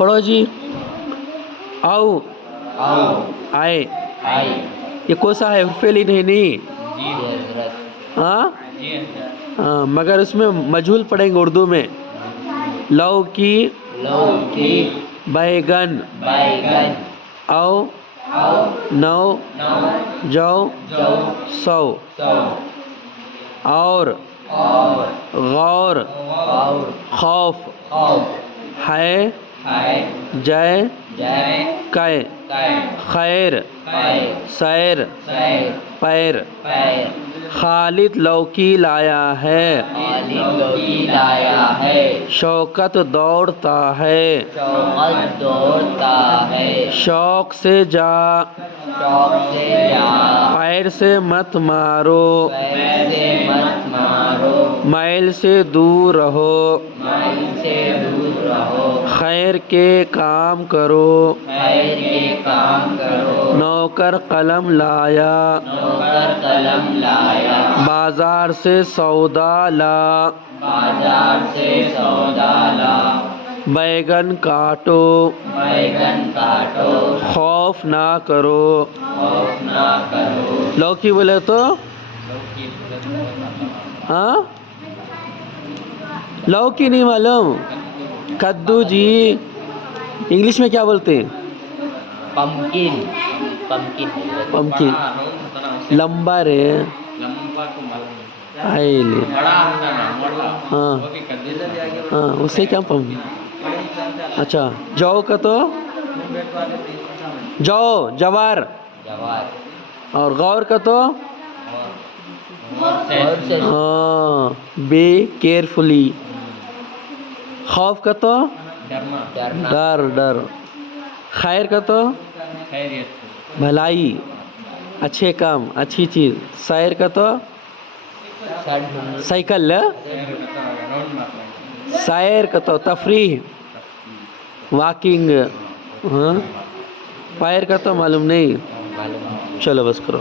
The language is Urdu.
پڑھو جی. او او آئے. آئے. یہ کون سا ہے؟ فعل نہیں. جی حضرت. ہاں جی حضرت. ہاں، مگر اس میں مجہول پڑھیں گے اردو میں. لو کی لوکی بیگن. بیگن. او او نو نو جو جو سو. سو. اور اور غور اور خوف خوف ہے ہے جے جے کئے کئے خیر خیر سیر سیر پیر. پیر. خالد لوکی لایا ہے. خالد لوکی لایا ہے. شوکت دوڑتا ہے. شوقت دوڑتا ہے. شوق سے جا شوق سے جا. پیر سے مت مارو. پیر سے مت مارو. میل سے دور رہو. میل سے دور رہو. خیر کے کام کرو. خیر کے کام کرو. نوکر قلم لایا. نوکر قلم لایا. بازار سے سودا لا. بازار سے سودا لا. بیگن کاٹو. بیگن کاٹو. خوف نہ کرو. خوف نہ کرو. لوکی بولے تو ہاں لوکی نہیں معلوم. کدو جی انگلش میں کیا بولتے ہیں؟ پمکن. پمکن. پمکن. لمبا رے آئے لے. ہاں ہاں اسے کیا اچھا. جو کا تو جو جوار. جوار. اور غور کا تو غور سے ہاں بی کیئرفلی. خوف کا تو ڈرنا. ڈر ڈر. خیر کا تو بھلائی اچھے کام اچھی چیز. سیر کا تو سائیکل. سیر کا تو تفریح واکنگ. ہاں پیر کا تو معلوم نہیں. معلوم. چلو بس کرو.